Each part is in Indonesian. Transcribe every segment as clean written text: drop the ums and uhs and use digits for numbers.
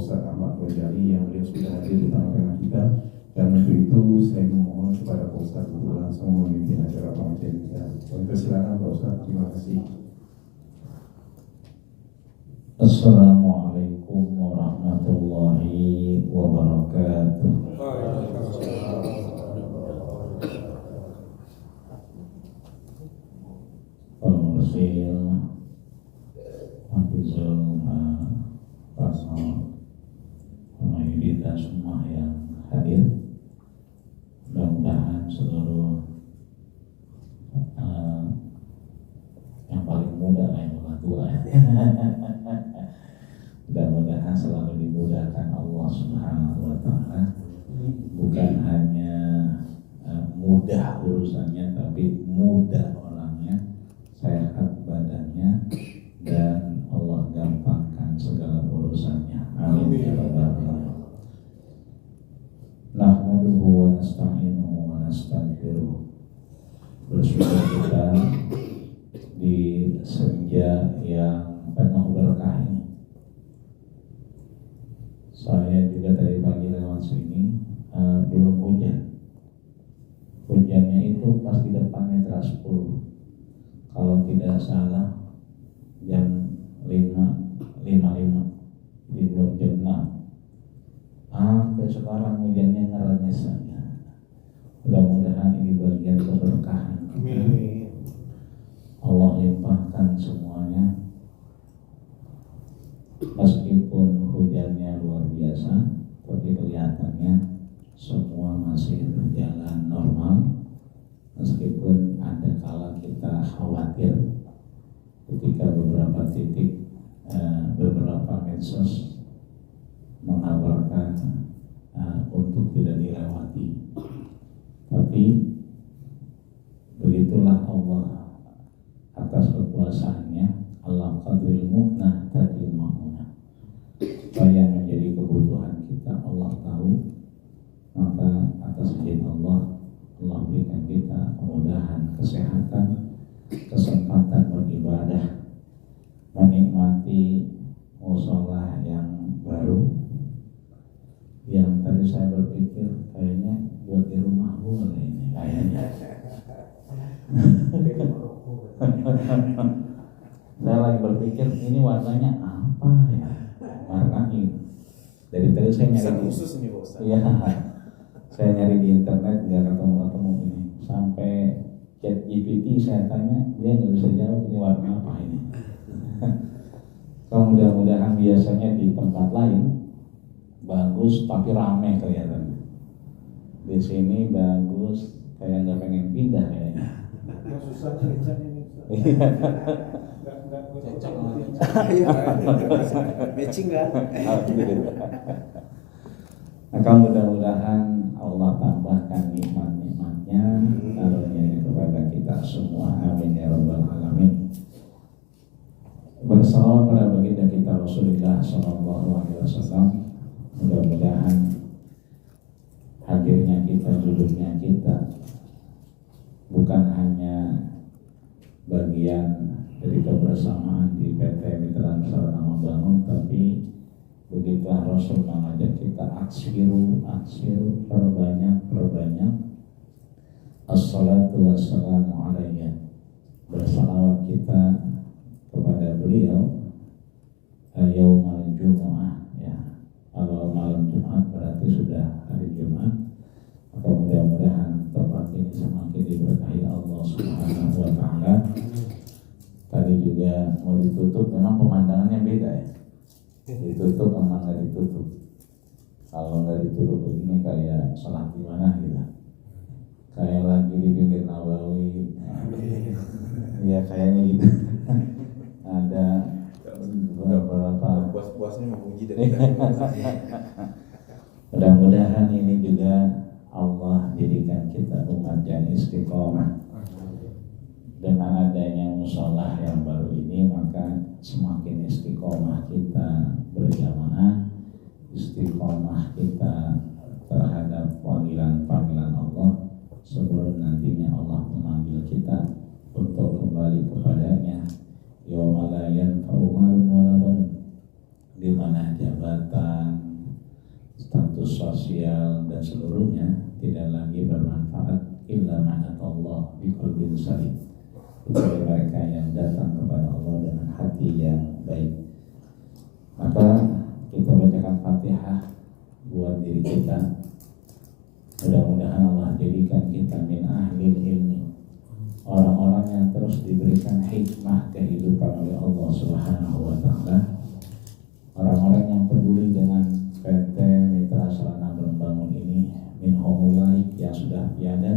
Ustaz Ahmad Ghazali yang beliau sudah hadir di tengah-tengah kita. Dan untuk itu saya memohon kepada Pak Ustaz untuk langsung memimpin acara pengajian kita. Persilakan Pak Ustaz. Terima kasih. Assalamualaikum warahmatullahi wabarakatuh. Al-Mursil Hafizul Pasal Pemain dan semua yang hadir, mudah-mudahan seluruh yang paling muda yang tua mudah-mudahan selalu dimudahkan Allah Subhanahu wa Ta'ala, bukan hanya mudah urusannya, tapi mudah orangnya, sehat badannya, dan Allah gampangkan segala urusannya. Amin ya rabbal alamin. Nahmaduhu wa nasta'inuhu wa nastaghfiruh. Bersyukur kita di senja yang penuh berkah ini. Saya juga tadi pagi lewat sini, belum hujan. Hujannya itu pas di depan Metra 10. Kalau tidak salah jam 5.55 di belum jam 6. Sampai sekarang hujannya ngerenyes saja. Mudah-mudahan ini bagian keberkahan kita. Allah limpahkan semuanya. Meskipun hujannya luar biasa, tapi kelihatannya semua masih berjalan normal. Meskipun ada kala kita khawatir ketika beberapa titik, beberapa medsos mengabarkan untuk tidak dilewati. Tapi begitulah Allah atas kekuasaannya. Allah qadril mu'nah tadil ma'unah. Apa yang menjadi kebutuhan kita Allah tahu. Maka atas izin Allah berikan kita kemudahan, kesehatan, kesempatan beribadah, menikmati mushola yang baru. Yang tadi saya berpikir kayaknya buat di rumah boleh ini kayaknya. Saya lagi berpikir ini warnanya apa ya? Warna ini. Dari tadi saya nyari khusus nih Pak Ustaz. Iya. Saya nyari di internet nggak ketemu ini. Sampai ChatGPT saya tanya, dia nggak bisa jawab ini warna apa ini. Mudah-mudahan biasanya di tempat lain bagus tapi rame kelihatan. Di sini bagus kayak nggak pengen pindah kayaknya. Susah ngecatnya ini. Cocok matching kan? Maka mudah-mudahan Allah tambahkan nikmat-nikmatnya, karunia kepada kita semua. Amin ya rabbal alamin. Bersalawat pada baginda kita Rasulullah SAW. Mudah-mudahan hadirnya kita, duduknya kita bukan hanya bagian dari kebersamaan di PT Mitra Nusantara Membangun, tapi begitu Rasul mengajak kita aksiru, perbanyak assalatu wassalamu alaihi, bersalawat kita kepada beliau yaumal jumu'ah ya. Kalau malam Jumat berarti sudah hari Jumat. Maka mudah-mudahan tempat ini semakin diberkahi Allah Subhanahu wa Ta'ala. Tadi juga mau ditutup, memang pemandangannya beda ya. Ditutup sama nggak ditutup. Kalau nggak ditutup begini kayak sholat di mana gitu. Kayak lagi di pinggir Nawawi. Ya kayaknya gitu. Ada beberapa puas-puasnya memuji dari mudah-mudahan ini juga Allah jadikan kita umat yang istiqomah. Dengan adanya mushola yang baru ini, maka semakin istiqomah kita berjamaah, istiqomah kita terhadap panggilan-panggilan Allah sebelum nantinya Allah memanggil kita untuk kembali kepadanya. Yauma la yanfa'u malun wala banun, di mana jabatan, status sosial dan seluruhnya tidak lagi bermanfaat illa ma'atallah biqalbin salim, kecuali mereka yang datang kepada Allah dengan hati yang baik. Maka kita bacakan Fatihah buat diri kita. Mudah-mudahan Allah jadikan kita min ahlil ilmi, orang-orang yang terus diberikan hikmah kehidupan oleh Allah Subhanahu wa Ta'ala, orang-orang yang peduli dengan PT Mitra Sarana Membangun ini, min homulai yang sudah tiada.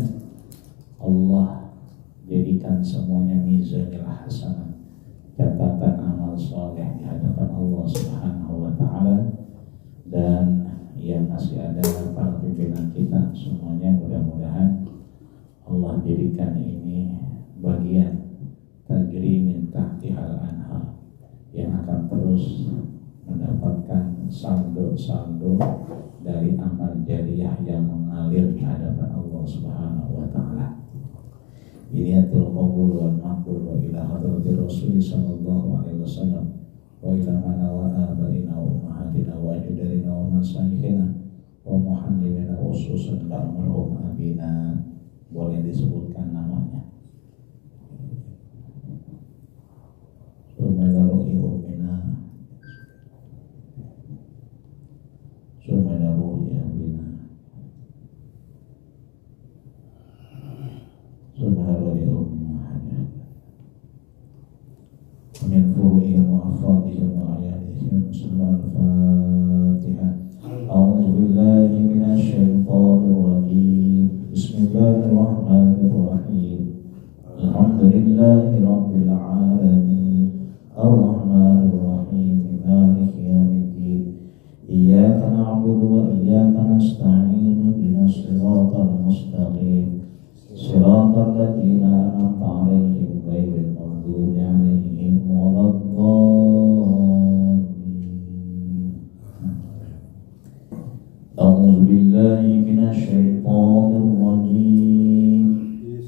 Allah jadikan semuanya mizanil hasanah, catatan amal soleh di hadapan Allah Subhanahu wa Ta'ala. Dan yang masih ada para pimpinan kita semuanya, mudah-mudahan Allah jadikan ini bagian tajri min tahtihal anhar yang akan terus mendapatkan saldo-saldo dari amal jariah yang mengalir di hadapan Allah Subhanahu wa Ta'ala. Iniyatul qabul wal maqbul wa ila hadratir Rasul sallallahu alaihi wasallam wa ila mana wa abaina wa ummahatina wa ajdadina wa masyaykhina wa muhammilina wa ususan ka'amarhum abina. Boleh disebutkan namanya. Sumadaru'i ummina, Sumadaru'i abina, Sumadaru'i ummina hajat min furu'ihim wa afradihim wa ayadihim. Al-Fatihah. A'udzu billahi minasy syaithanir rajim. Bismillahirrahmanirrahim. Alhamdulillahi rabbil alamin. Ar-Rahmanir Rahim. Maliki yaumiddin. Iyyaka na'budu wa iyyaka nasta'in. Ihdinas siratal mustaqim. Siratal ladzina an'amta 'alaihim ghairil maghdubi 'alaihim waladdallin. A'udzu billahi minasy syaithanir rajim.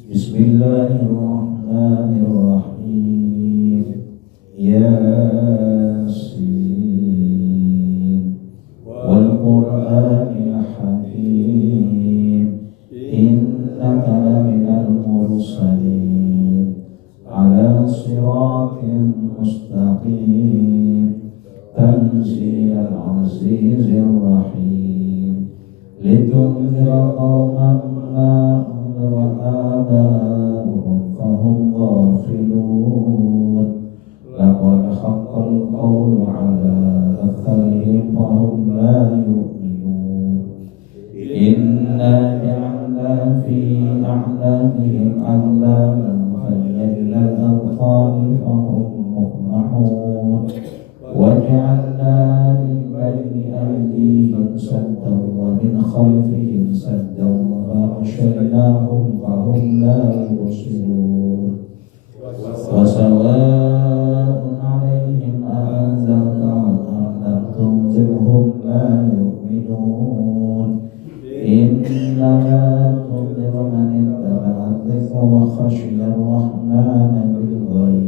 Bismillahirrahmanirrahim. Yasin wal Qur'anil hakim. Innaka laminal mursalin ala siratin mustaqim. Tanzilal azizir rahim. Litunzira qauman ma unzira aba'uhum fahum ghafilun. Laqad haqqal qawlu ala aktharihim fahum la yu'minun. Inna ja'alna fi a'naqihim aghlalan fahiya ilal adqani fahum muqmahun. Waj'alna min bayni aydihim saddan wa min khalfihim saddan fa'ashaynahum fahum la yubsirun. Wa sawa'un 'alaihim a'anzartahum am lam tunzirhum la yu'minun. Innama tunziru man ittaba'a dzikra wa khashiya ar-rahmana bil ghaib.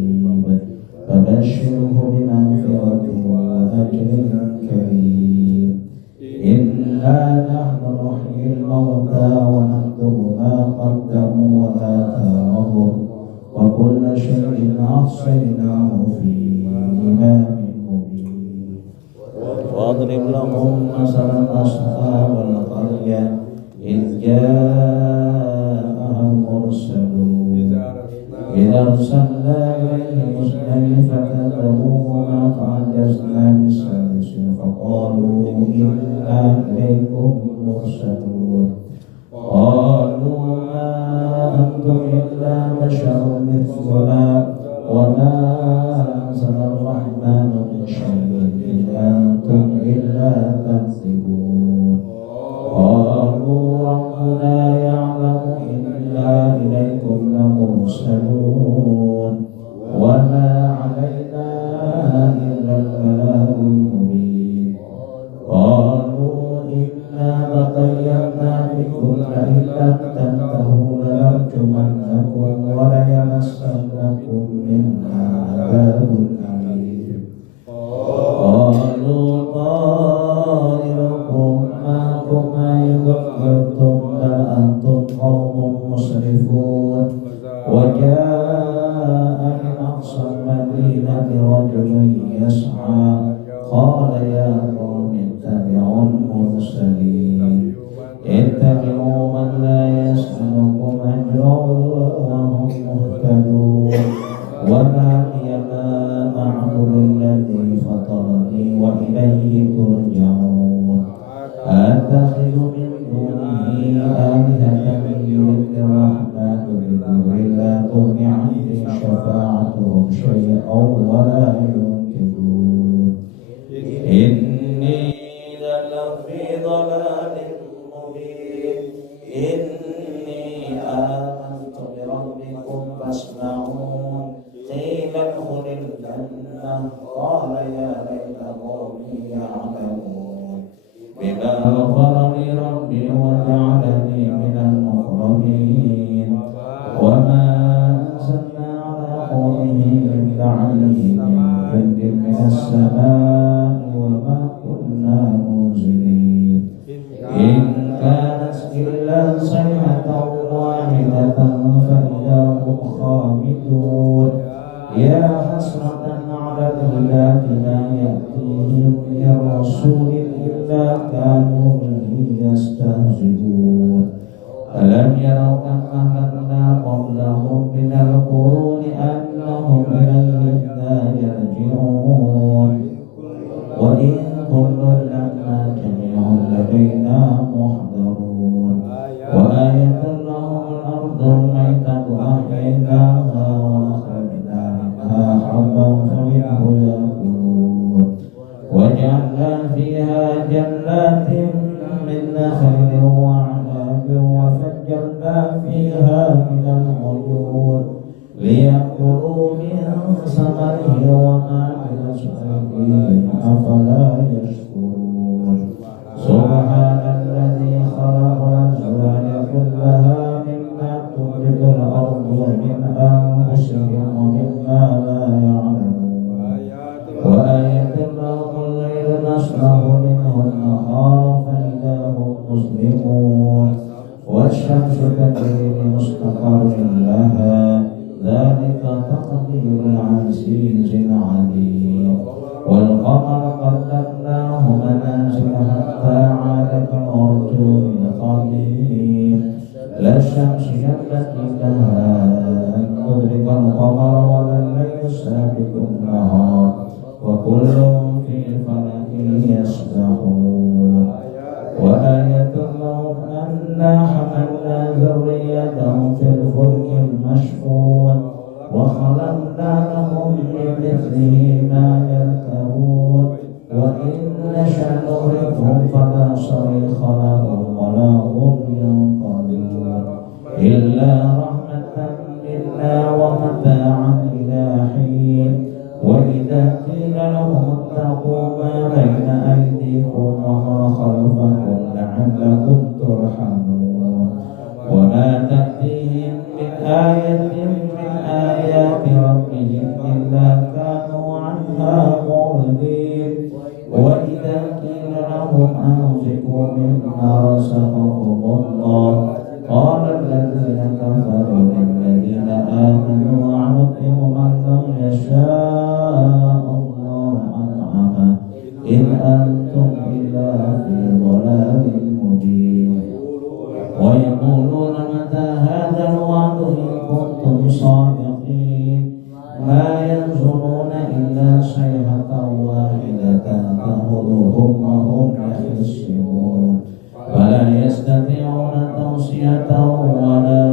Fabashshirhu bimaghfiratin wa ajrin karim. Inna nahnu nuhyil mauta wa naktubu ma qaddamu wa atharahum wa kulla shay'in ahsaynahu fi imamin mubin. Wadrib lahum masalan ashabal qaryah idh ja'ahal mursalun. إذا أرسلنا إليهم اثنين فكذبوهما فعجزنا بالثالث فقالوا إنا إليكم مرسلون. قالوا ما أنتم إلا بشر مثلنا وما أنزل الرحمن من شيء إن أنتم إلا تكذبون. قالوا ربنا يعلم إنا إليكم لمرسلون وما علينا إلا البلاغ المبين. قالوا إنا تطيرنا قال يا قوم اتبعوا المرسلين اتبعوا من لا يسألكم أجرا وهم مهتدون وما لي لا أعبد الذي فطرني وإليه ترجعون أتخذ من دونه آلهة يرد الرحمن بضر لا تغن عني شفاعتهم شيئا ولا ينقذون إني لفي ضلال مبين إني آمنت بربكم فاسمعون قيل ادخل الجنة قال يا ليت قومي يعلمون بما غفر لي ربي وجعلني من المكرمين وما أنزلنا على قومه من لعنه من جند من السماء وما كنا منزلين إن كانت إلا صيحة واحدة فإذا هم خامدون يا حسرة على العباد لا يأتيهم من رسول إلا كانوا به يستهزئون ألم يروا كم أهلكنا قبلهم من القرون أنهم إليهم لا يرجعون وإن كل لما جميع لدينا محضرون وآية لهم الأرض الميتة أحييناها وأخرجنا منها حبا فمنه يأكلون وجعلنا فيها جنات من نخيل وأعناب وفجرنا فيها من العيون ليأكلوا من ثمره وما برزقه أفلا يشكرون سبحان الذي خلق الأزواج كلها مما تنبت الأرض ومن أنفسهم ومما لا يعلمون وآية لهم الليل نسلخ منه النهار فإذا هم مظلمون والشمس تجري لمستقر لها ذلك تقدير العزيز العليم والقمر قدرناه منازل حتى عاد كالعرجون القديم لا الشمس ينبغي لها أن تدرك القمر ولا الليل سابق النهار وكل في فلك يسبحون وآية لهم أنا حملنا ذريتهم في الفلك المشحون وخلقنا لهم من مثله ما يركبون وإن نشأ نغرقهم فلا صريخ لهم ولا هم ينقذون إلا رحمة منا ومتاعا إلى حين وإذا قيل لهم اتقوا ما بين أيديكم وما خلفكم لعلكم ترحمون وما تأتيهم من آية من آيات ربهم إلا كانوا عنها معرضين وإذا قيل لهم أنفقوا مما رزقكم الله قال الذين كفروا للذين آمنوا أنطعم من لو يشاء الله أنعمه إن أنتم إلا في ضلال مبين ويقولون متى هذا الوعد إن كنتم صادقين ما ينظرون إلا صيحة واحدة تأخذهم وهم يحسبون فلا يستطيعون توصية ولا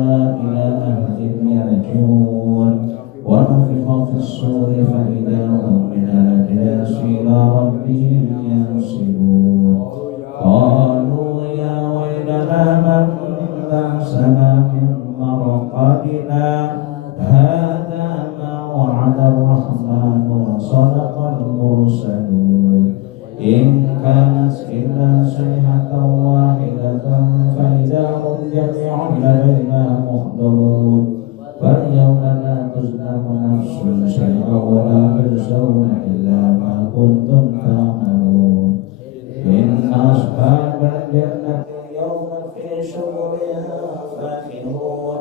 إلى أهلهم يرجعون ونفخ في الصور فإذا هم من الأجداث إلى ربهم ينسلون قالوا يا ويلنا من بعثنا من مرقدنا هذا ما وعد الرحمن وصدق المرسلون إن كانت إلا صيحة واحدة فإذا هم جميع لدينا محضرون فاليوم لا تظلم نفس شيئا ولا تجزون إلا ما كنتم تعملون إن أصحاب الجنة اليوم في شغل فاكهون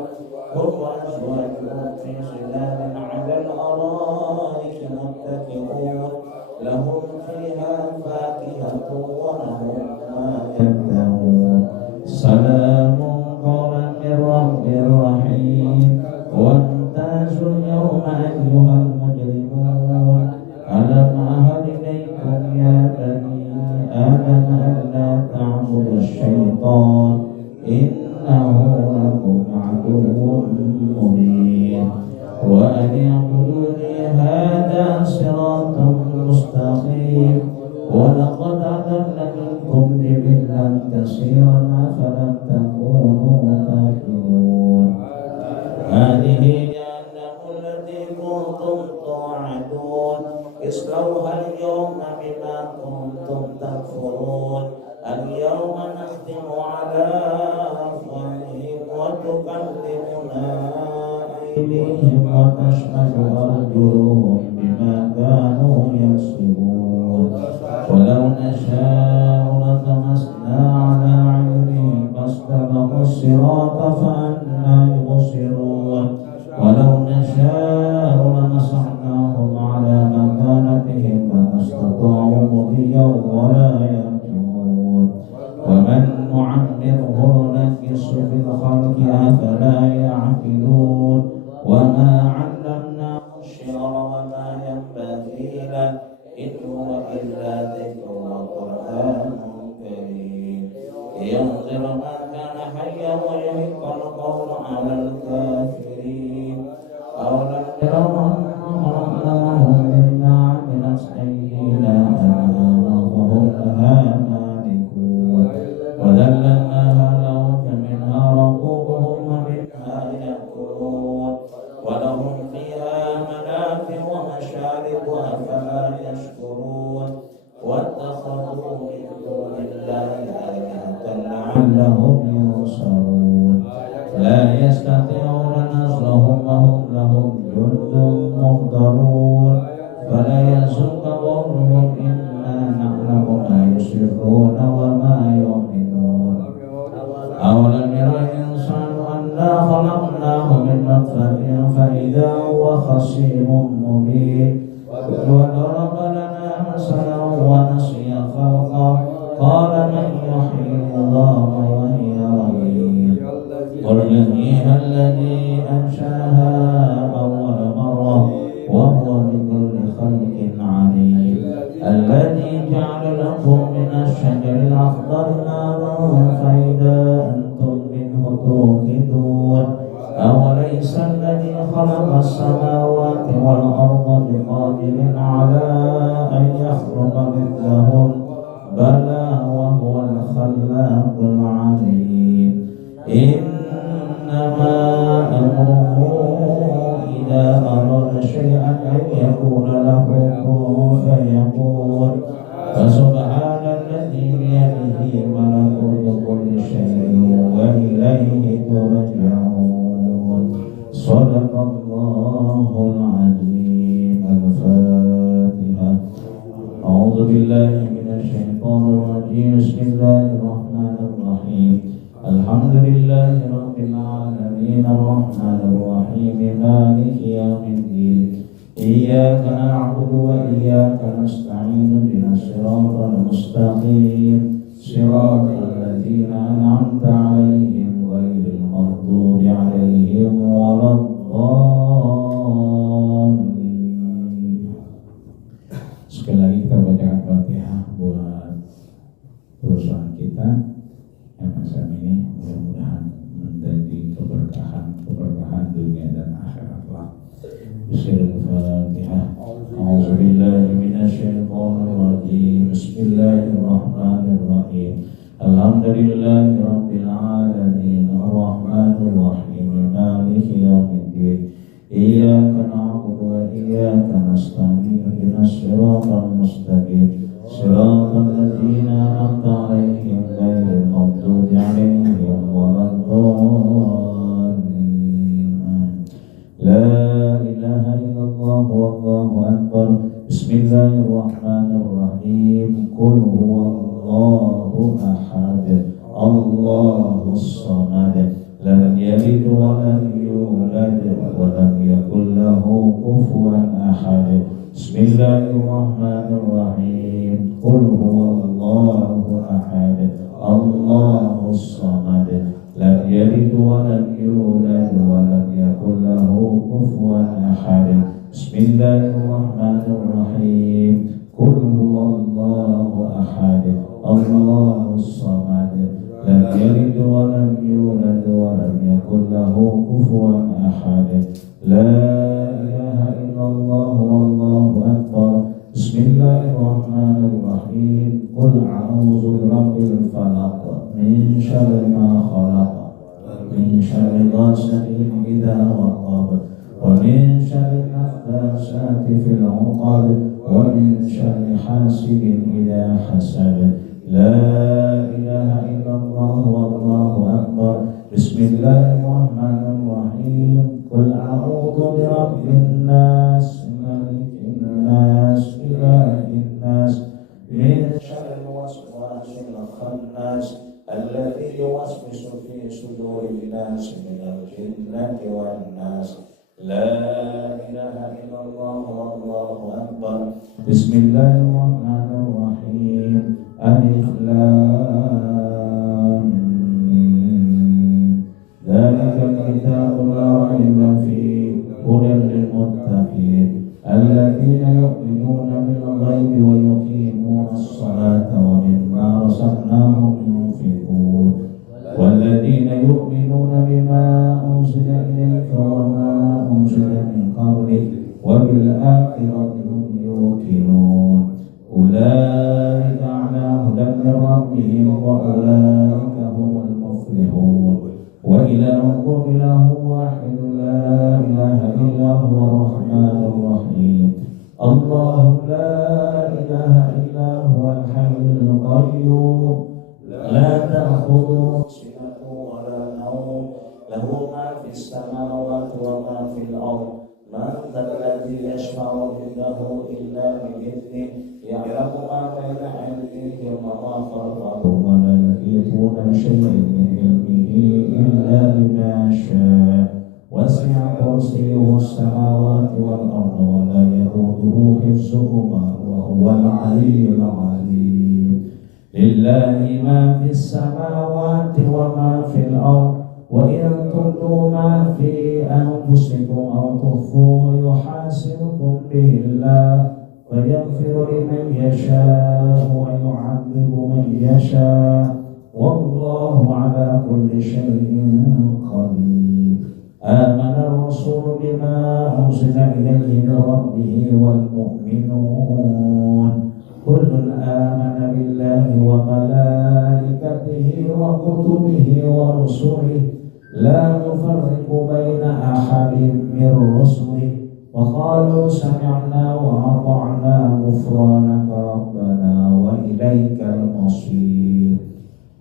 هم وأزواجهم في ظلال على الأرائك متكئون لهم فيها فاكهة ولهم ما يدعون سلام قولا من رب رحيم وامتازوا اليوم أيها المجرمون ألم أعهد إليكم يا بني آدم ألا تعبدوا الشيطان إنه لكم عدو مبين وأن اعبدوني هذا صراط مستقيم ولقد أضل منكم جبلا كثيرا أفلم تكونوا تعقلون هذه جهنم التي كنتم توعدون اصلوها اليوم بما كنتم تكفرون اليوم نختم على أفواههم وتكلمنا أيديهم وتشهد أرجلهم بما كانوا يكسبون ولو نشاء لطمسنا على عينهم فاستبقوا الصراط فأنى يبصرون ولو نشاء لمسحناهم على مكانتهم فما استطاعوا مضيا ولا يرجعون ومن نعمره ننكسه في الخلق أفلا يعقلون وما علمناه الشعر وما ينبغي له إن هو إلا ذكر وقرآن كريم لينذر من كان حيا ويحق القول على الكافرين أولم يروا أنهم مما عملت أيدينا أنهارا فهم لها مالكون وذللناها لهم فمنها ركوبهم ومنها يأكلون ولهم فيها منافع ومشارب أفلا يشكرون واتخذوا من دون الله آلهة لعلهم ينصرون لا يستطيعون نصرهم وهم لهم جند مهضرون فلا يحزنك قولهم إنا نعلم ما يسرون وما يعلنون أولم ير الإنسان أنا خلقناه من نطفة فإذا هو خصيم مبين وضرب لنا مثلا ونسي خلقه قال من يحيي العظام وهي رميم قل يحييها الذي أنشأها أول مرة وهو بكل خلق عليم الذي جعل لكم من الشجر الأخضر نارا فإذا أنتم منه توقدون أوليس الذي خلق السماوات والأرض بقادر على أن يخلق مثلهم بلى وهو الخلاق العليم إنما أمره إذا أراد شيئا أن يقول له كن فيكون فسبحان الذي بيده ملكوت كل شيء وإليه ترجعون صدق الله العظيم الفاتحة أعوذ بالله من الشيطان الرجيم بسم الله الرحمن الرحيم الحمد لله رب العالمين الرحمن الرحيم مالك يوم الدين إياك نعبد وإياك نستعين اهدنا الصراط المستقيم صراط الذين أنعمت عليهم غير المغضوب عليهم ولا الضالين. Sekali lagi kita bacakan Fatihah buat perusahaan kita MSM ini, mudah-mudahan menjadi keberkahan dunia dan akhirat. Bismillahirrahmanirrahim. A'udzubillahi minasyaitonir rajim. Bismillahirrahmanirrahim. Alhamdulillahi rabbil alamin arrahmanir rahim maliki yaumiddin. Iyyaka na'budu wa iyyaka nasta'in ihdinas siratal mustaqim siratal ladzina an'amta 'alaihim ghairil maghdubi 'alaihim waladdallin. La ilaha illallah wallahu akbar. Bismillahirrahmanirrahim. Qul huwallahu ahad, Allahus samad, lam yalid wa lam yulad wa lam yakul lahu kufuwan ahad. Bismillahirrahmanirrahim. قل هو الله أحد الله الصمد لم يلد ولم يولد ولم يكن له كفوا أحد بسم الله الرحمن الرحيم قل هو الله أحد الله الصمد لم يلد ولم يولد ولم يكن له كفوا أحد لا إله إلا الله والله أكبر بسم الله الرحمن الرحيم قل أعوذ برب الفلق من شر ما خلق من شر غاسق إذا وقب ومن شر النفاثات في العقد ومن شر حاسد إذا حسد لا إله إلا الله والله أكبر بسم الله الرحمن الرحيم قل أعوذ برب الناس ملك الناس إله الناس من شر الوسواس الخناس الذي يوسوس في صدور الناس من الجنة والناس لا إله إلا الله والله أكبر بسم الله الرحمن الرحيم ألف لام ميم ذلك الكتاب لا ريب فيه هدى للمتقين الذين يؤمنون بالغيب ويقيمون الصلاة ومما رزقناهم ينفقون والذين يؤمنون بما أنزل إليك وما أنزل من قبلك وبالآخرة هم يوقنون أولئك على هدى من ربهم وأولئك هم المفلحون وإلهكم إله واحد لا إله إلا هو الرحمن الرحيم الله لا إله إلا هو الحي القيوم لا تأخذه سنة ولا نوم له ما في السماوات وما في الأرض من ذا الذي يشفع عنده إلا بإذنه يعلم ما بين أيديهم وما خلفهم ولا يحيطون بشيء من علمه إلا بما شاء وسع كرسيه السماوات والأرض ولا يئوده حفظهما وهو العلي العظيم لله ما في السماوات وما في الأرض وإن تبدوا ما في أنفسكم أو تخفوه يحاسبكم به الله فيغفر لمن يشاء ويعذب من يشاء والله على كل شيء قدير آمن الرسول بما أنزل إليه من ربه والمؤمنون كل آمن بالله وملائكته وكتبه ورسله لا نفرق بين أحد من رسله وقالوا سمعنا وأطعنا غفرانك ربنا وإليك المصير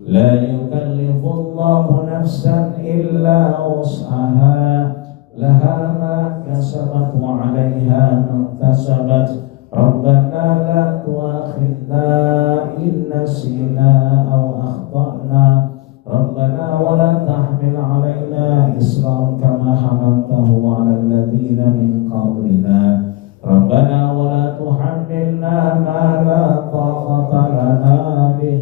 لا يكلف الله نفسا إلا وسعها لها ما كسبت وعليها ما اكتسبت ربنا لا تؤاخذنا إن نسينا أو أخطأنا ربنا ولا تحمل علينا إصرا كما حملته على الذين من قبلنا ربنا ولا تحملنا ما لا طاقة لنا به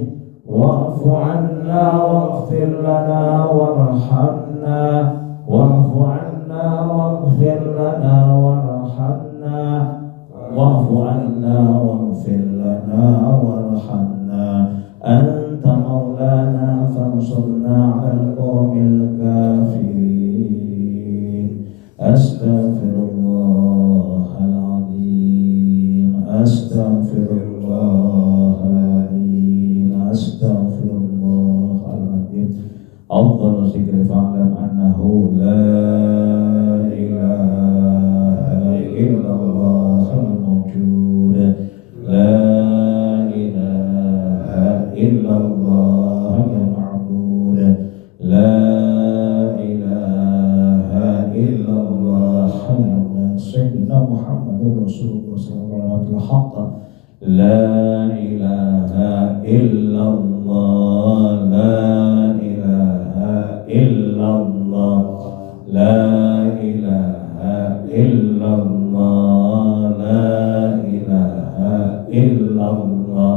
واعف عنا واغفر لنا وارحمنا واعف عنا واغفر لنا وارحمنا واعف عنا واغفر لنا وارحمنا أنت مولانا فانصرنا على القوم الكافرين أستغفر الله العظيم أستغفر الله العظيم أستغفر الله العظيم أفضل الذكر فاعلم أنه لا إله إلا الله الموجود لا إله إلا الله المعبود لا إله إلا الله سيدنا محمد رسول الله صلى الله عليه وسلم لا إله إلا الله لا إله إلا الله لا إله إلا الله لا إله إلا الله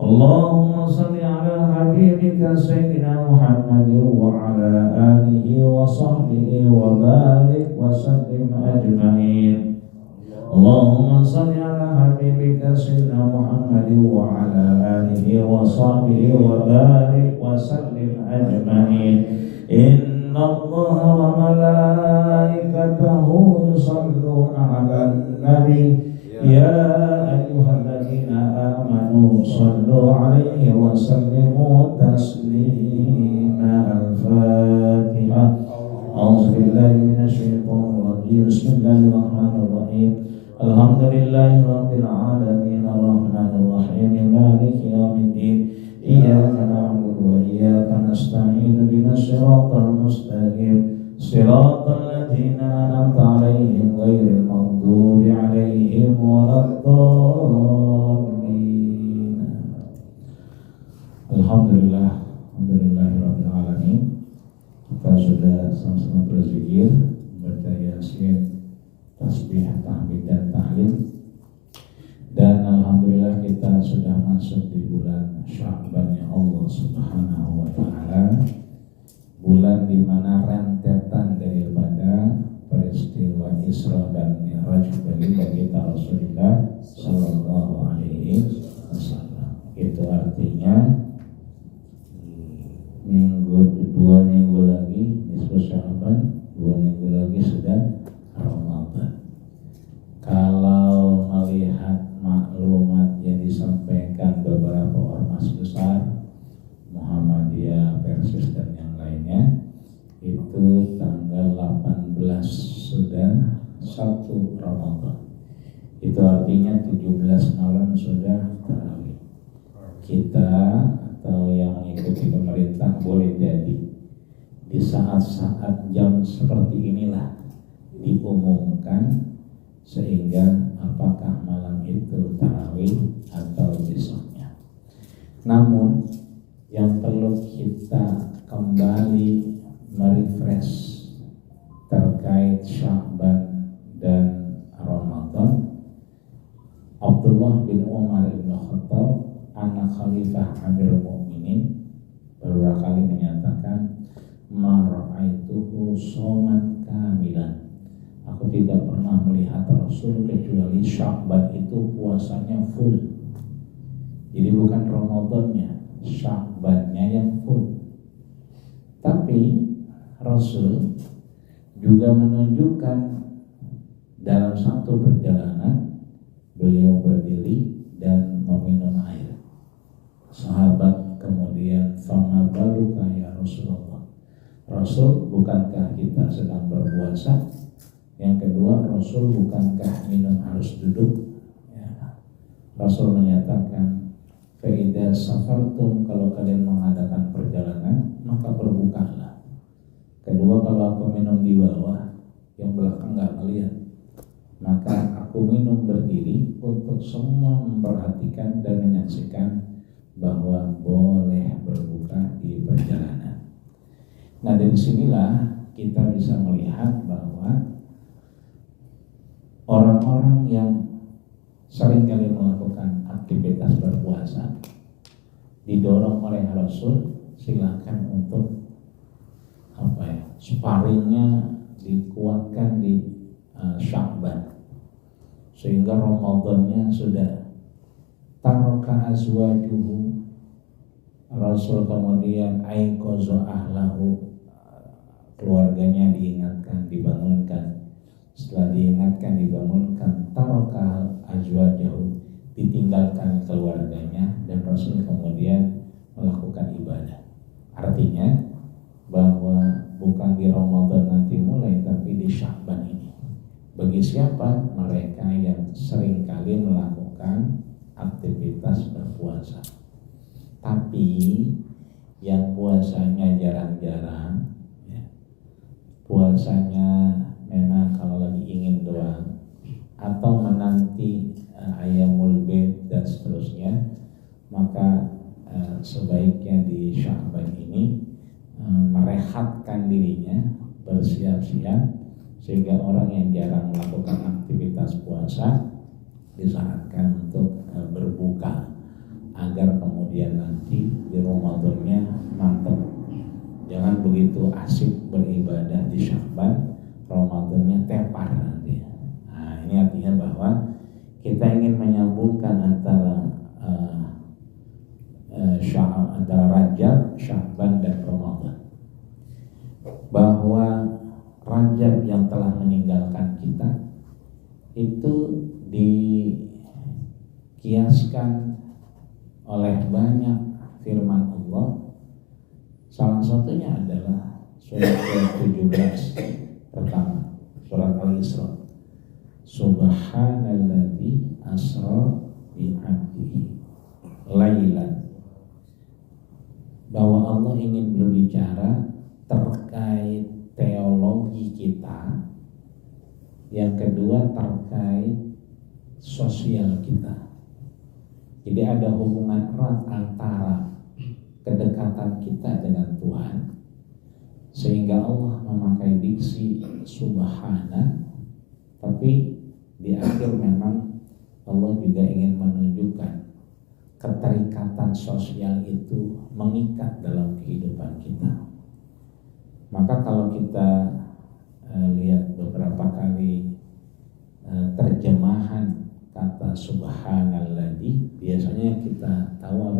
Allahumma salli ala habibika sayyidina Muhammadin wa ala alihi wa sahbihi wa barik wa sallim ajma'in. Allahumma salli ala habibika sayyidina Muhammadin wa ala alihi wa sahbihi wa barik wa sallim ajma'in. Inna Allaha wa malaikatahu yusalluna 'alan nabi ya ayyuhalladzina amanu sallu 'alaihi wa sallimu taslima. Al-Fatihah. A'udzu billahi minasy syaithanir rajim. Bismillahirrahmanirrahim. Alhamdulillahi rabbil alamin arrahmanir rahim maliki yaumiddin. Iyyaka na'budu wa iyyaka nasta'in ihdinas siratal mustaqim siratal ladzina an'amta 'alaihim ghairil maghdubi 'alaihim waladdallin. Alhamdulillahirabbil alamin. Kita sudah sama-sama berzikir, baca Yasin, tasbih, tahmid dan tahlil. Dan alhamdulillah kita sudah masuk di bulan Sya'bannya Allah Subhanahu wa taala. Bulan di mana rentetan daripada peristiwa Isra dan Mi'raj bagi kita Rasulullah sallallahu alaihi wasallam. Itu artinya dua minggu lagi nisfu Sya'ban, 2 minggu lagi sudah Ramadan. Kalau melihat maklumat yang disampaikan beberapa ormas besar, Muhammadiyah, Persis dan yang lainnya, itu tanggal 18 sudah 1 Ramadan. Itu artinya 17 malam sudah tarawih. Kita atau yang mengikuti pemerintah boleh jadi di saat-saat jam seperti inilah diumumkan, sehingga apakah malam itu tarawih atau besoknya. Namun yang perlu kita kembali merefresh terkait Sya'ban dan Ramadan, Abdullah bin Umar bin Khattab, anak Khalifah Amirul Mukminin, beberapa kali menyatakan, ma ra'aituhu shaman kamilan. Aku tidak pernah melihat Rasul kecuali Sya'ban itu puasanya full. Jadi bukan Ramadannya, Sya'bannya yang full. Tapi Rasul juga menunjukkan dalam satu perjalanan beliau berdiri dan meminum air. Sahabat kemudian, fama baluka ya Rasulullah. Rasul, bukankah kita sedang berpuasa? Yang kedua, Rasul, bukankah minum harus duduk? Ya. Rasul menyatakan, fa'idha safartum, kalau kalian mengadakan perjalanan, maka berbukalah. Kedua, kalau aku minum di bawah, yang belakang nggak melihat, maka aku minum berdiri untuk semua memperhatikan dan menyaksikan bahwa boleh berbuka di perjalanan. Nah, dari sinilah kita bisa melihat bahwa orang-orang yang seringkali melakukan aktivitas berpuasa didorong oleh Rasul, silakan untuk sparingnya dikuatkan di Sya'ban, sehingga Ramadannya sudah taraka azwajuhu. Rasul kemudian aiqaza ahlahu, keluarganya diingatkan, dibangunkan. Setelah diingatkan, dibangunkan, taraka azwajahu, ditinggalkan keluarganya, dan Rasul kemudian melakukan ibadah. Artinya bahwa bukan di Ramadan nanti mulai, tapi di Sya'ban ini. Bagi siapa? Mereka yang seringkali melakukan aktivitas berpuasa, tapi yang puasanya jarang-jarang, ya, puasanya memang kalau lagi ingin doang, atau menanti Ayyamul Bid dan seterusnya, maka sebaiknya di Sya'ban ini merehatkan dirinya, bersiap-siap, sehingga orang yang jarang melakukan aktivitas puasa disarankan untuk berbuka agar kemudian kemudian nanti di Ramadannya mantap. Jangan begitu asik beribadah di Sya'ban, Ramadannya tepar nanti. Nah, ini artinya bahwa kita ingin menyambungkan antara antara Rajab, Sya'ban dan Ramadan. Bahwa Rajab yang telah meninggalkan kita itu dikiaskan oleh banyak firman Allah. Salah satunya adalah surat ke-17 pertama, surat Al-Isra. Subhanalladzi asra bi 'abdihi lailan. Bahwa Allah ingin berbicara terkait teologi kita. Yang kedua terkait sosial kita. Jadi ada hubungan erat antara kedekatan kita dengan Tuhan, sehingga Allah memakai diksi subhana, tapi di akhir memang Allah juga ingin menunjukkan keterikatan sosial itu mengikat dalam kehidupan kita. Maka kalau kita lihat beberapa kali terjemahan kata subhanalladzi, biasanya kita tahu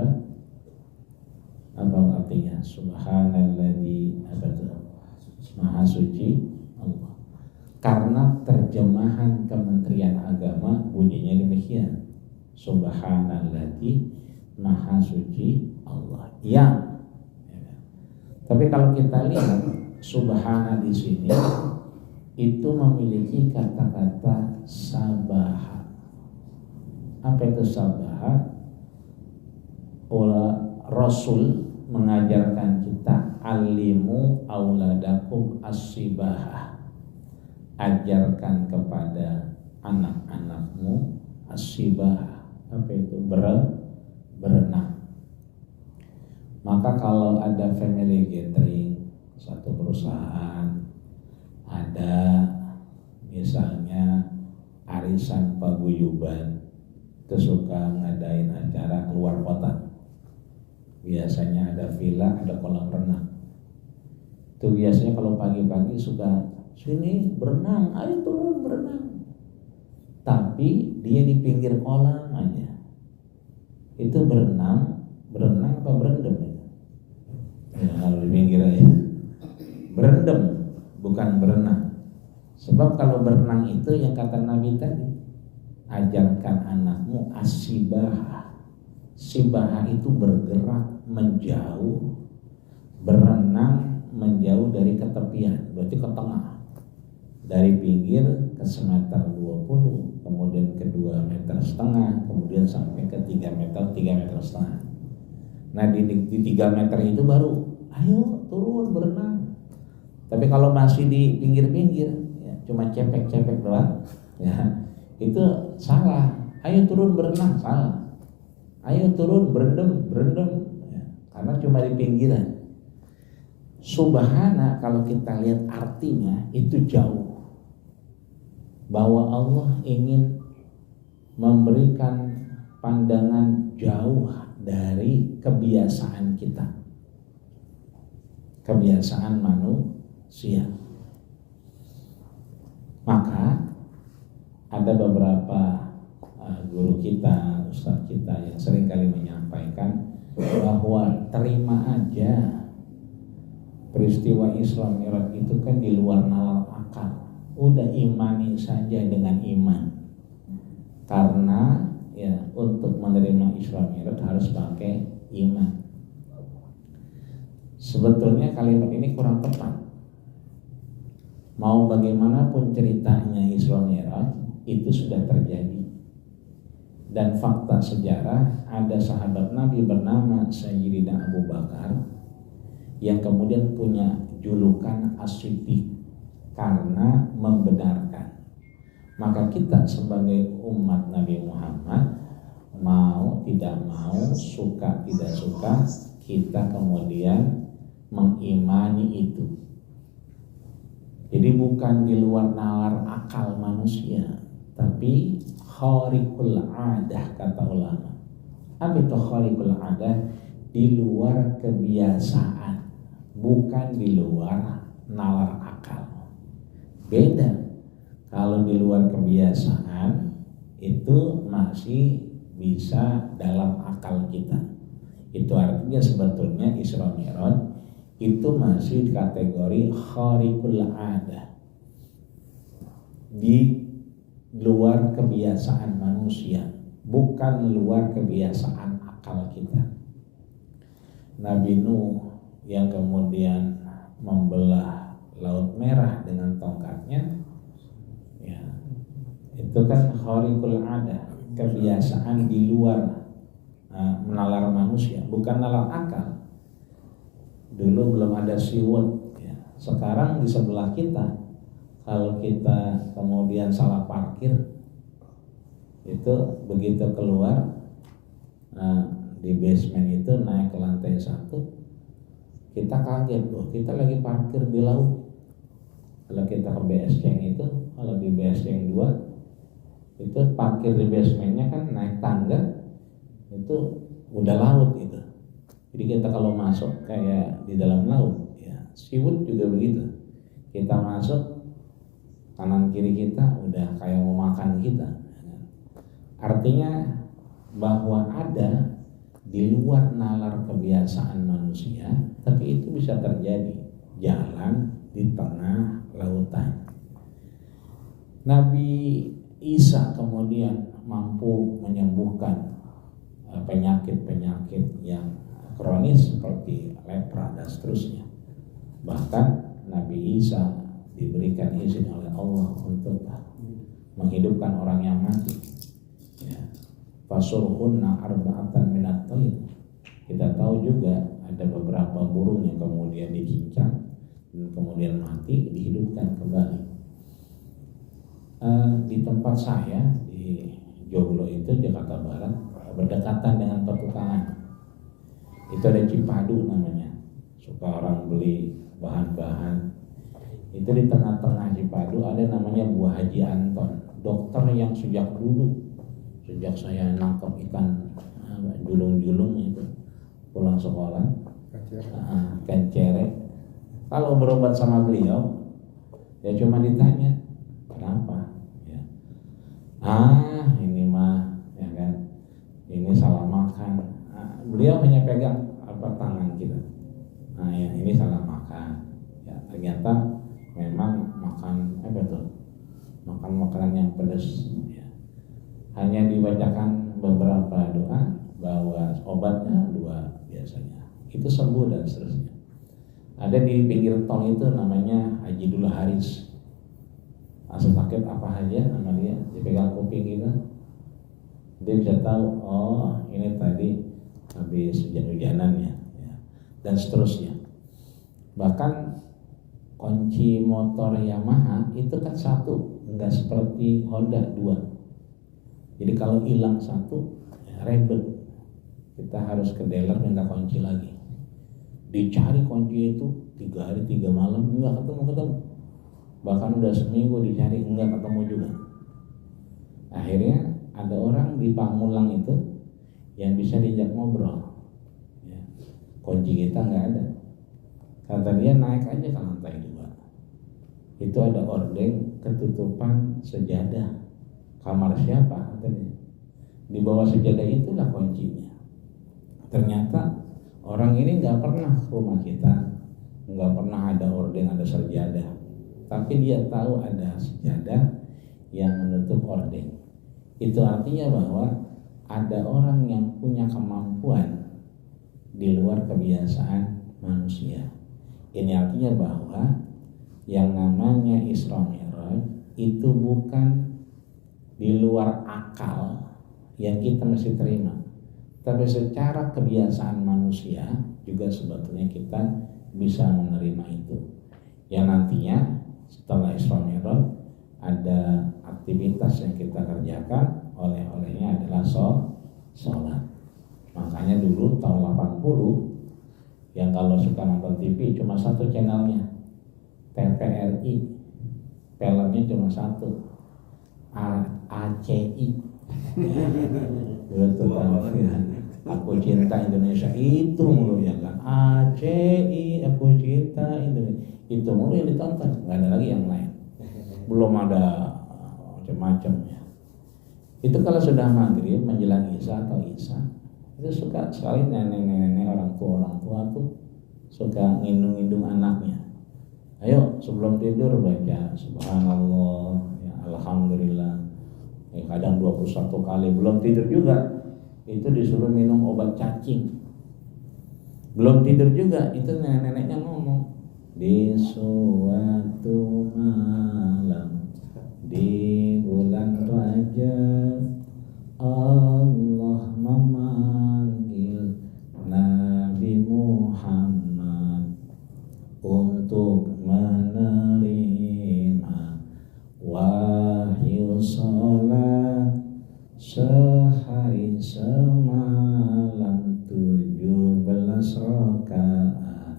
apa artinya subhanalladzi, apa itu? Maha suci Allah. Karena terjemahan Kementerian Agama bunyinya demikian, subhanalladzi maha suci Allah. Yang tapi kalau kita lihat subhana di sini itu memiliki kata-kata sabaha. Apa itu sabaha? Rasul mengajarkan kita alimu auladakum as-sibahah. Ajarkan kepada anak-anakmu as-sibahah. Apa itu? Berenang. Maka kalau ada family gathering satu perusahaan, ada misalnya arisan paguyuban, itu suka ngadain acara keluar kota. Biasanya ada villa, ada kolam renang. Itu biasanya kalau pagi-pagi suka sini berenang, ayo turun berenang. Tapi dia di pinggir kolam aja. Itu berenang apa berendam? Ya, kalau di pinggir aja. Berendam, bukan berenang. Sebab kalau berenang itu yang kata Nabi tadi, ajarkan anakmu as-sibahah. Sibahah itu bergerak menjauh, berenang menjauh dari ketepian, berarti ke tengah. Dari pinggir ke semeter 20, kemudian ke 2,5 meter, kemudian sampai ke 3 meter, 3,5 meter. Nah di 3 meter itu baru, ayo turun berenang. Tapi kalau masih di pinggir-pinggir, ya, cuma cepek-cepek doang, ya, itu salah. Ayo turun berenang, salah. Ayo turun berendam, ya, karena cuma di pinggiran. Subhana kalau kita lihat artinya itu jauh, bahwa Allah ingin memberikan pandangan jauh dari kebiasaan kita, kebiasaan manusia. Maka ada beberapa guru kita, ustadz kita yang sering kali menyampaikan bahwa terima aja peristiwa Isra Mi'raj itu kan di luar nalar akal. Udah imani saja dengan iman. Karena ya untuk menerima Isra Mi'raj harus pakai iman. Sebetulnya kalimat ini kurang tepat. Mau bagaimanapun ceritanya Isra Mi'raj itu sudah terjadi. Dan fakta sejarah, ada sahabat Nabi bernama Sayyidina Abu Bakar yang kemudian punya julukan As-Siddiq karena membenarkan. Maka kita sebagai umat Nabi Muhammad, mau tidak mau, suka tidak suka, kita kemudian mengimani itu. Jadi bukan di luar nalar akal manusia, tapi khariqul adah kata ulama. Apa itu khariqul adah? Di luar kebiasaan, bukan di luar nalar akal. Beda. Kalau di luar kebiasaan itu masih bisa dalam akal kita. Itu artinya sebetulnya Isra Mi'raj itu masih di kategori khariqul adah, di luar kebiasaan manusia, bukan luar kebiasaan akal kita. Nabi Nuh yang kemudian membelah Laut Merah dengan tongkatnya, ya, itu kan khariqul adah, kebiasaan di luar nalar manusia, bukan nalar akal. Dulu belum ada siwut, ya. Sekarang di sebelah kita, kalau kita kemudian salah parkir, itu begitu keluar di basement itu naik ke lantai 1, kita kaget, kita lagi parkir di laut. Kalau kita ke BS Ceng itu, kalau di BS Ceng 2 itu parkir di basementnya kan naik tangga, itu udah laut itu. Jadi kita kalau masuk kayak di dalam laut, ya, siwut juga begitu. Kita masuk, kanan kiri kita udah kayak mau makan kita. Artinya bahwa ada di luar nalar kebiasaan manusia, tapi itu bisa terjadi, jalan di tengah lautan. Nabi Isa kemudian mampu menyembuhkan penyakit-penyakit yang kronis seperti lepra dan seterusnya. Bahkan Nabi Isa diberikan izin oleh Allah untuk menghidupkan orang yang mati. Ya. Fasurhunna arba'atan minat tayr. Kita tahu juga ada beberapa burung yang kemudian dicincang dan kemudian mati, dihidupkan kembali. Di tempat saya di Joglo itu, Jakarta Barat, berdekatan dengan pertukangan. Itu ada Cipadu namanya. Suka orang beli bahan-bahan. Itu di tengah-tengah Cipadu ada namanya Bu Haji Anton, dokter yang sejak dulu, sejak saya nangkep ikan julung-julung itu pulang sekolah, kencere. Kalau berobat sama beliau, ya cuma ditanya, kenapa? Ya. Ini mah, ya kan, ini salah makan. Beliau hanya pegang tangan kita. Ya, ini salah makan. Ya, ternyata memang makan makan makanan yang pedas. Ya. Hanya dibacakan beberapa doa bahwa obatnya 2 biasanya. Itu sembuh dan seterusnya. Ada di pinggir tol itu namanya Haji Dul Haris. Asal sakit apa aja sama dia, dipegang kuping kita, dia bisa tahu, oh ini tadi habis hujan-hujanan ya, dan seterusnya. Bahkan kunci motor Yamaha itu kan 1, enggak seperti Honda 2. Jadi kalau hilang 1, ya ribet. Kita harus ke dealer minta kunci lagi. Dicari kunci itu 3 hari 3 malam enggak ketemu. Bahkan udah seminggu dicari enggak ketemu juga. Akhirnya ada orang di Pamulang itu yang bisa diajak ngobrol. Ya. Kunci kita nggak ada. Kata dia naik aja ke lantai 2. Itu ada ordeng ketutupan sejadah. Kamar siapa? Katanya. Di bawah sejadah itulah kuncinya. Ternyata orang ini nggak pernah ke rumah kita, nggak pernah ada ordeng ada sejadah. Tapi dia tahu ada sejadah yang menutup ordeng. Itu artinya bahwa ada orang yang punya kemampuan di luar kebiasaan manusia. Ini artinya bahwa yang namanya Isra Mi'raj itu bukan di luar akal yang kita mesti terima, tapi secara kebiasaan manusia juga sebetulnya kita bisa menerima itu. Yang nantinya setelah Isra Mi'raj ada aktivitas yang kita kerjakan, oleh-olehnya adalah sholat. Makanya dulu tahun 80 yang kalau suka nonton TV cuma 1 channelnya, TVRI, filmnya cuma 1, ACI. Betul kan? Aku cinta Indonesia itu mulu ya kan. ACI aku cinta Indonesia. Itu mulu yang ditonton, nggak ada lagi yang lain. Belum ada macam-macam ya. Itu kalau sudah maghrib menjelang isya atau isya, itu suka sekali nenek-nenek orang tua tuh suka ngindung-ngindung anaknya. Ayo sebelum tidur baca subhanallah, ya, alhamdulillah. Kadang 21 kali. Belum tidur juga itu disuruh minum obat cacing. Belum tidur juga itu nenek-neneknya ngomong, di suatu malam di bulan Rajab Allah memanggil Nabi Muhammad untuk menerima wahyu salat sehari semalam 17 rakaat.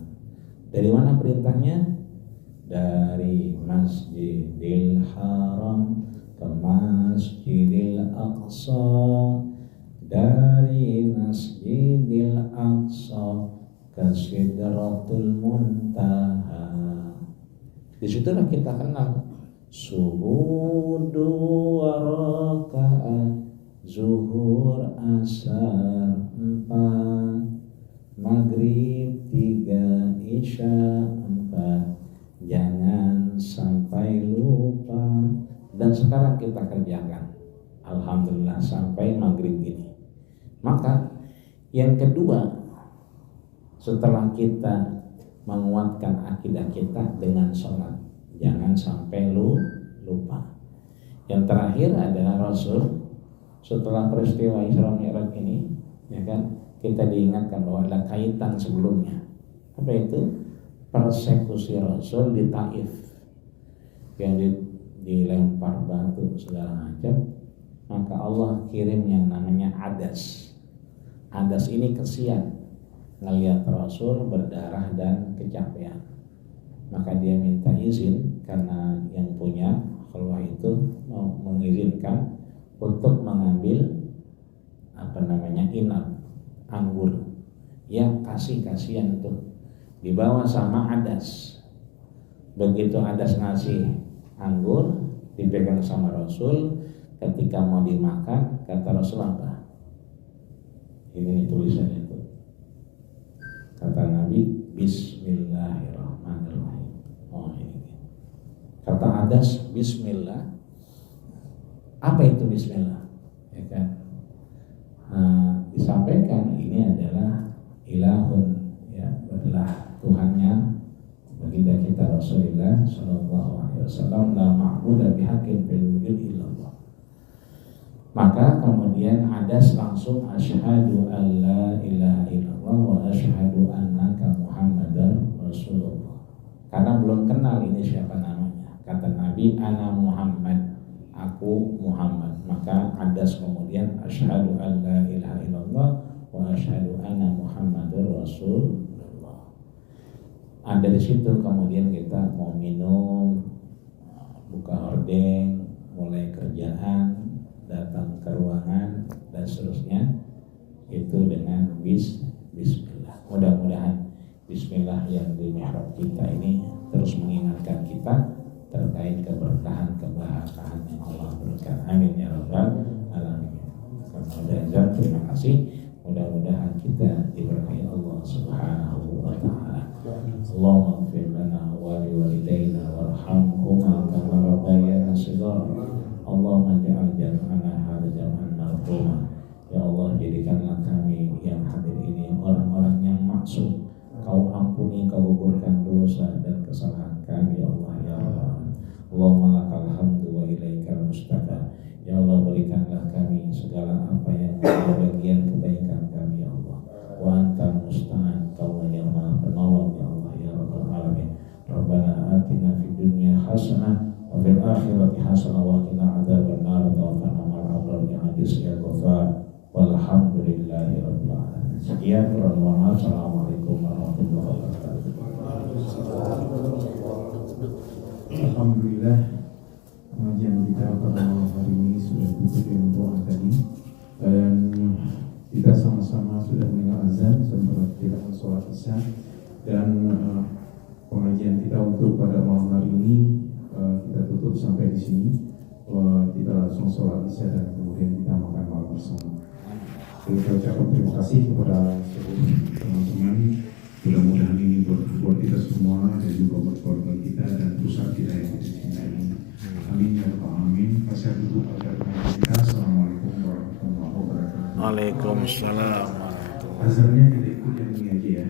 Dari mana perintahnya? Dari Masjidil Haram ke Masjidil Aqsa, dari Masjidil Aqsa ke Sidratul Muntaha. Di situlah kita kenal subuh 2 rakaat, zuhur asar 4, maghrib 3, isya 4. Jangan sampai lupa. Dan sekarang kita kerjakan, alhamdulillah, sampai maghrib ini. Maka yang kedua, setelah kita menguatkan akidah kita dengan sholat, jangan sampai lupa. Yang terakhir adalah Rasul setelah peristiwa Isra Mi'raj ini, ya kan, kita diingatkan bahwa ada kaitan sebelumnya. Apa itu? Persekusi Rasul di Taif, yang dilempar batu segala macam. Maka Allah kirim yang namanya Adas. Adas ini kesian ngelihat Rasul berdarah dan kecapean. Maka dia minta izin, karena yang punya khalwah itu mau mengizinkan untuk mengambil inap, anggur yang kasihan tuh, dibawa sama Adas. Begitu Adas ngasih anggur, dipegang sama Rasul. Ketika mau dimakan, kata Rasul apa? Ini tulisannya itu. Kata Nabi, Bismillahirrahmanirrahim. Oh ini. Kata Adas, Bismillah. Apa itu Bismillah? Ya kan? Disampaikan ini adalah ilahun, ya, adalah Tuhannya baginda kita Rasulullah Shallallahu Alaihi Wasallam, la ma'budu bihaqqin fil wujud illallah. Maka kemudian Adas langsung asyhadu alla ilaha illallah wa asyhadu annaka Muhammadar Rasulullah. Karena belum kenal ini siapa namanya. Kata Nabi, ana Muhammad, aku Muhammad. Maka Adas kemudian asyhadu alla ilaha illallah wa asyhadu anna Muhammadar Rasulullah. Dari situ kemudian kita mau minum, buka hordeng, mulai kerjaan, datang ke ruangan dan seterusnya, itu dengan Bismillah. Mudah-mudahan Bismillah yang di mihrab kita ini terus mengingatkan kita terkait keberkahan, kebahagiaan yang Allah berikan. Amin ya rabbal alamin. Karena terima kasih. Mudah-mudahan kita diberkahi Allah Subhanahu wa taala. Allahumma ighfir lana wa liwalidayna warhamhuma kama rabbayana shighara. Allahumma ja'al jam'ana hadza jam'an marhuma. Ya Allah, jadikanlah kami yang hadir ini orang-orang yang maksum. Kau ampuni, kau gugurkan dosa dan kesalahan kami, ya Allah ya Allah. Allahumma lakal hamdu wa ilaikal mustaqah. Ya Allah, berikanlah kami segala apa yang menjadi bagian kebaikan kami, ya Allah. Wa anta musta'an, kau yang maha penolong, ya Allah ya rabbal alamin. Rabbana atina fid dunya hasanah wa fil akhirati hasanah wa qina adzabannar. Tawaffana ma'al abrar ya hadis ya ghafar. Walhamdulillahi rabbil alamin. Sekian, wassalamualaikum warahmatullahi wabarakatuh. Alhamdulillah, pengajian kita pada malam hari ini sudah tutup yang doa tadi, dan kita sama-sama kasih kepada seluruh teman-teman. Mudah-mudahan ini buat kita semua dan juga buat keluarga kita dan perusahaan kita yang kita cintai. Amin ya rabbal alamin. Saya tutup agar kita. Assalamualaikum warahmatullahi wabarakatuh. Waalaikumsalam. Azannya kita ikut yang ini aja ya.